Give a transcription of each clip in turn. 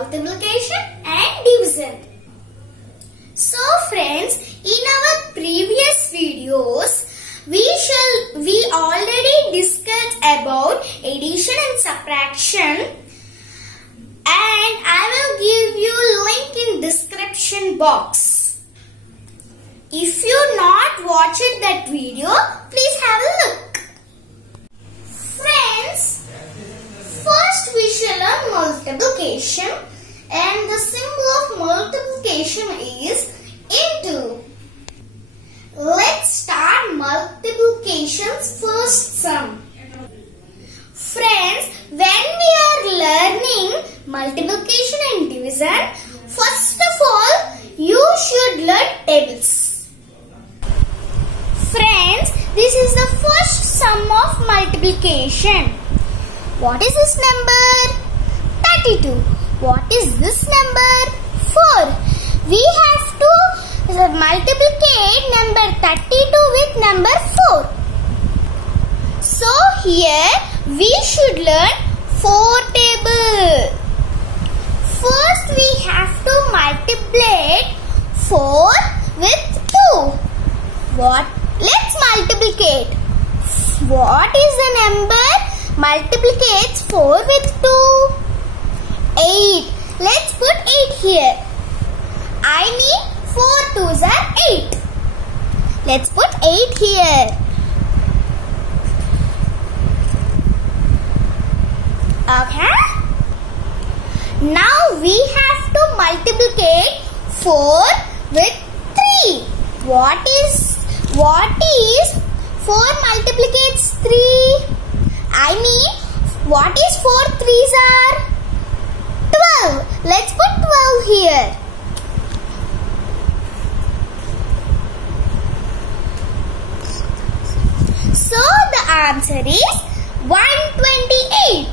multiplication and division. So friends, in our previous videos, we already discussed about addition and subtraction, and I will give you link in description box. If you not watched that video, please have a look. Friends, first we shall learn multiplication, and the symbol of multiplication is into. Let's start multiplication's first sum. Friends, when we are learning multiplication and division, first of all, you should learn tables. Friends, this is the first sum of multiplication. What is this number? 32. What is this number? 4. We have to multiplicate number 32 with number 4. So here we should learn 4 table. First we have to multiply 4 with 2. Let's multiplicate. What is the number multiplicates 4 with 2? 8. Let's put 8 here. I mean 4 2s are 8. Let's put 8 here. Okay. Now we have to multiplicate 4 with 3. What is 4 multiplicates 3? I mean, what is 4 3s are? 12. Let's put 12 here. So the answer is 128.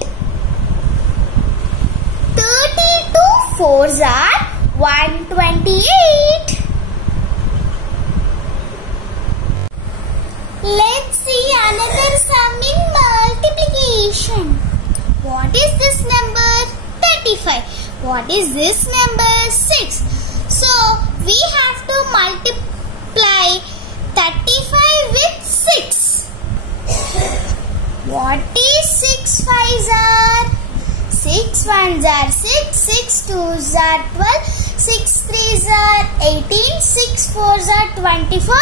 32 4s are 128. Let's see another sum in multiplication. What is this number? 35. What is this number? 6. So we have to multiply 35 with 6. What is 6 5s are? 6 1s are 6, 6 2s are 12, 6 3s are 18, 6 4s are 24,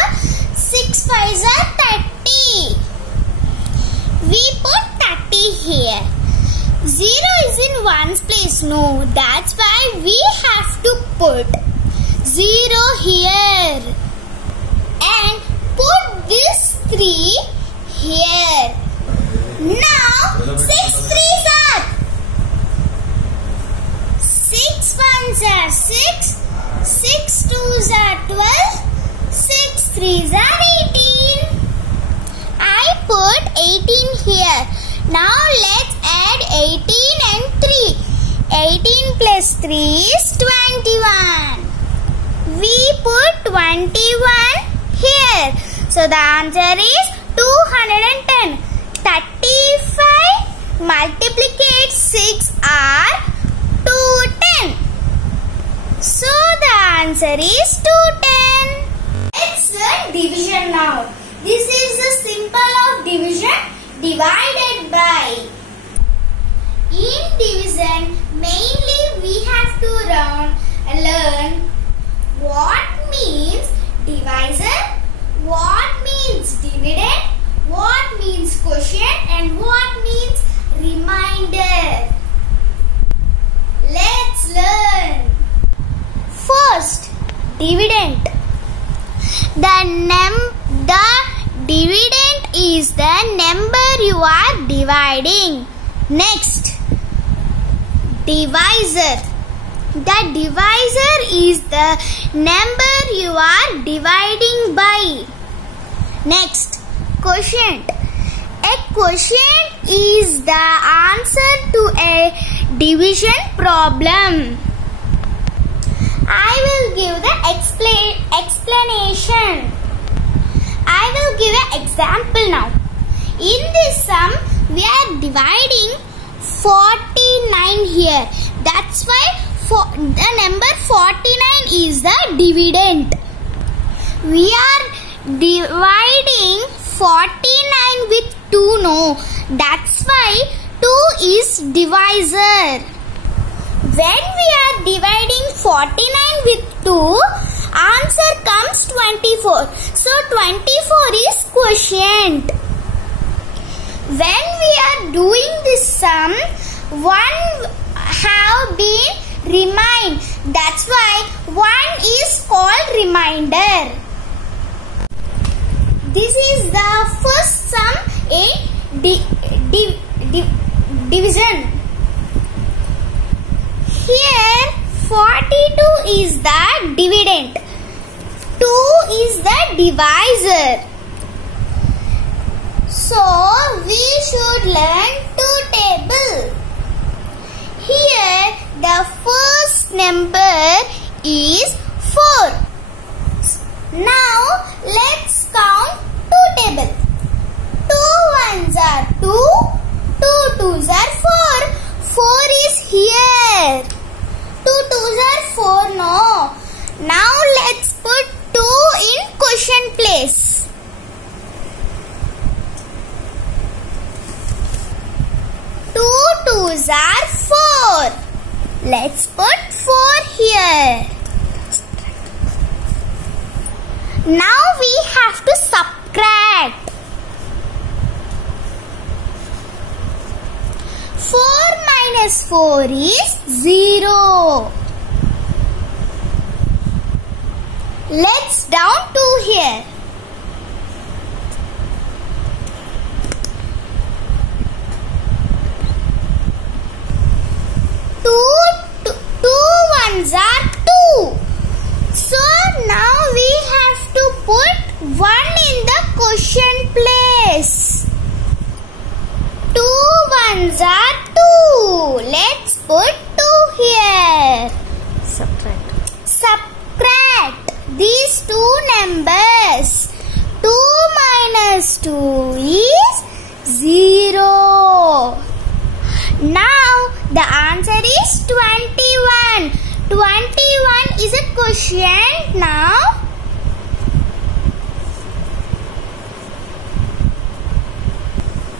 6 5s are 30. We put 30 here. 0 is in 1's place. No, that's why we have to put 0 here. And put this 3 here. Now 6 3s are 6 1s are 6, 6 2s are 12, 6 3s are 18. I put 18 here. Now let's add 18 and 3. 18 plus 3 is 21. We put 21 here. So the answer is 210. 35 multiplicates 6 are 210. So the answer is 210. Let's learn division now. This is the symbol of division, divided by. In division, mainly we have to learn what means divisor, what means dividend, what means quotient, and what means remainder. Let's learn. First, dividend. The dividend is the number you are dividing. Next, divisor. The divisor is the number you are dividing by. Next, quotient. A quotient is the answer to a division problem. I will give the explanation. I will give an example now. In this sum, we are dividing 49 here. That's why the number 49 is the dividend. We are dividing 49 with 2, no. That's why 2 is divisor. When we are dividing 49 with 2, answer comes 24. So 24 is quotient. When we are doing this sum, 1 have been remained. That's why 1 is called remainder. This is the first sum in division. Here 42 is the dividend. 2 is the divisor. So we should learn 2 table. Here the first number is 4. Now let's count 2 table. 2 ones are 2, 2 twos are 4. 4 is here. 2 twos are 4, no. Now let's put 2 in quotient place. 2 twos are 4. Let's put 4 here. Now we have to subtract. 4 minus 4 is 0. Let's down 2 here. 2 ones are 2. So now we have to put 1 in the quotient place. 2 ones are 2. Let's put 2 here. Subtract these 2 numbers. 2 minus 2 is 0. Now the answer is 21. 21 is a quotient now.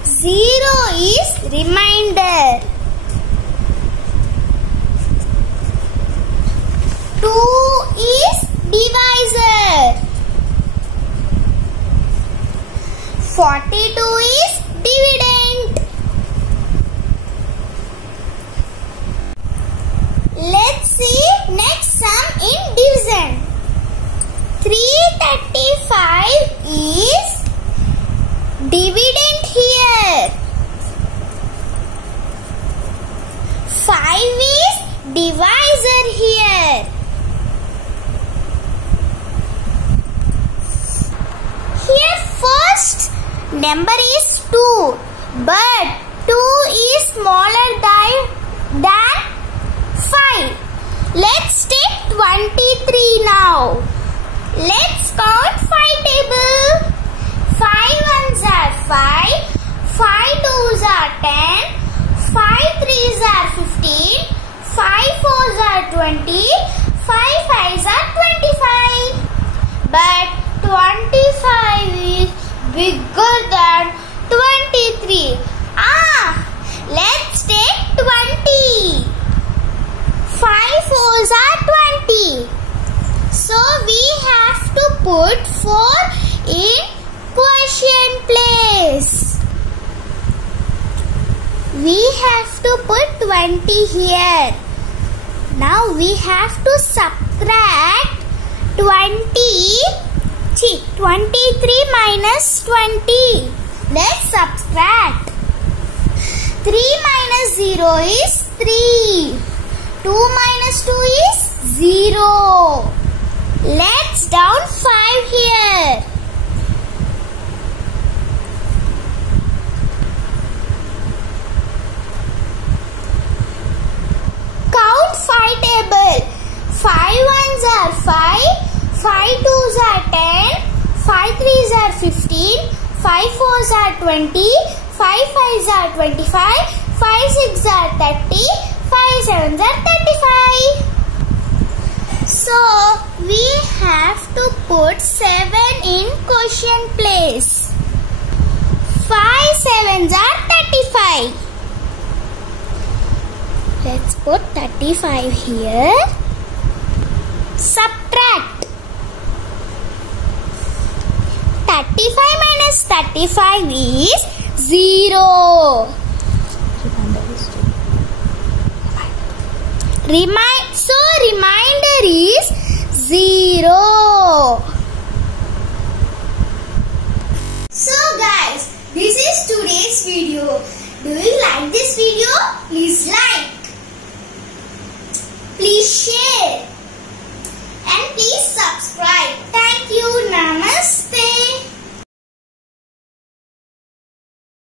Zero is remainder. 2 is divisor. 42 is dividend. Let's see next sum in division. 335 is dividend here. 5 is divisor here. Here first number is 2, but 2 is smaller than 5. Let's take 23 now. Let's count 5 table. 5 ones are 5, 5 twos are 10, 5 threes are 15, 5 fours are 20, 5 fives are 25. But 25 is bigger than 23. Let's take 20. 5 fours are 20. So we have to put 4 in quotient place. We have to put 20 here. Now we have to subtract 23 minus 20. Let's subtract. 3 minus 0 is 3. 2 minus 2 is 0. Let's down 5 here. Count 5 table. 5 ones are 5, 5 twos are 10, 5 threes are 15, 5 fours are 20, 5 fives are 25, 5 six are 30, 5 sevens are 35. So we have to put 7 in quotient place. 5 sevens are 35. Let's put 35 here. Subtract. 35 minus 35 is 0. Remainder is 0. So guys, this is today's video. Do you like this video? Please like. Please share. And please subscribe. Thank you. Namaste.